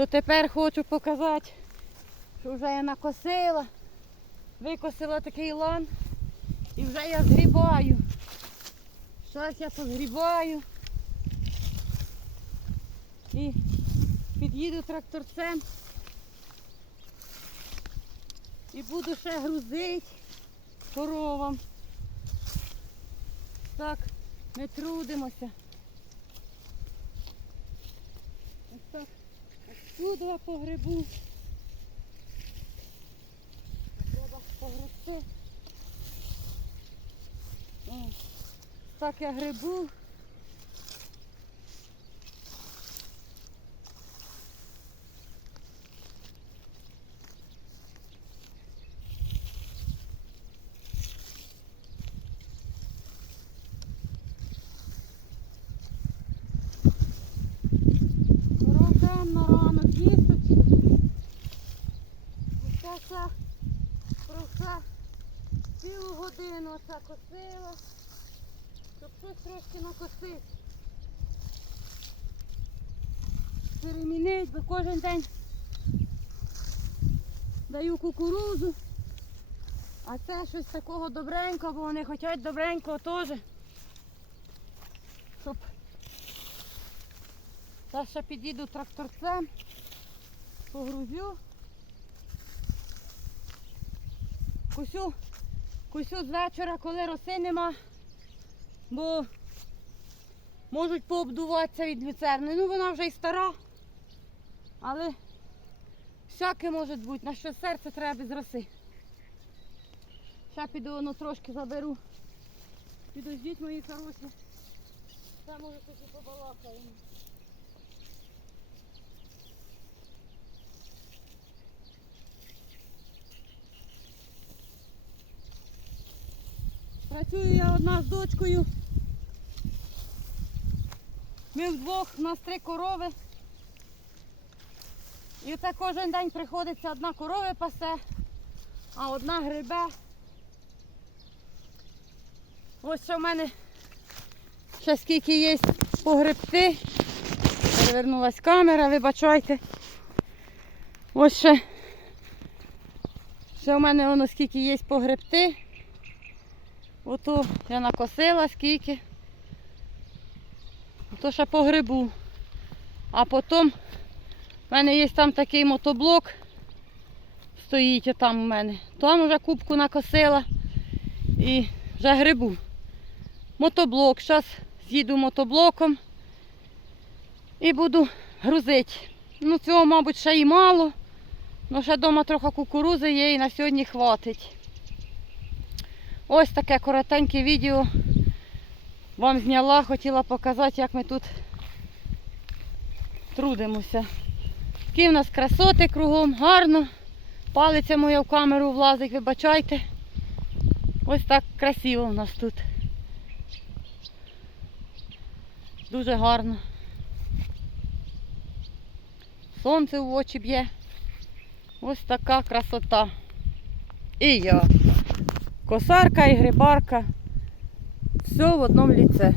то тепер хочу показати, що вже я накосила. Викосила такий лан і вже я згрібаю. Зараз я позгрібаю. І під'їду тракторцем. І буду ще грузити коровам. Так, ми трудимося. Ось так. Отсюди я погребу. Треба погребти. Так я грибу. Ця пройшла цілу годину оця косила, щоб щось трошки накосити. Перемінить, бо кожен день даю кукурузу. А це щось такого добренького, бо вони хочуть добренького теж. Щоб Зараз ще підійду тракторцем, погрузю. Кусю, кусю з вечора, коли роси нема, бо можуть пообдуватися від люцерни. Ну вона вже й стара, але всяке може бути, на що серце треба без роси. Ще піду воно трошки заберу. Підождіть мої хороші. Там може тут побалакаємо. Працюю я одна з дочкою. Ми вдвох, у нас три корови. І це кожен день приходиться одна корови пасе, а одна грибе. Ось що в мене ще скільки є погребти. Перевернулась камера, вибачайте. Ось ще. Ще в мене воно скільки є погребти. Ото я накосила скільки. Ото ще по грибу. А потім в мене є там такий мотоблок. Стоїть там у мене. Там вже кубку накосила і вже грибу. Мотоблок. Зараз з'їду мотоблоком і буду грузити. Ну цього, мабуть, ще і мало. Ну ще вдома трохи кукурузи є і на сьогодні хватить. Ось таке коротеньке відео вам зняла, хотіла показати, як ми тут трудимося. Такі в нас красоти кругом, гарно. Палиця моя в камеру влазить, вибачайте. Ось так красиво в нас тут. Дуже гарно. Сонце в очі б'є. Ось така красота. І я. Косарка і грибарка. Все в одному ліце.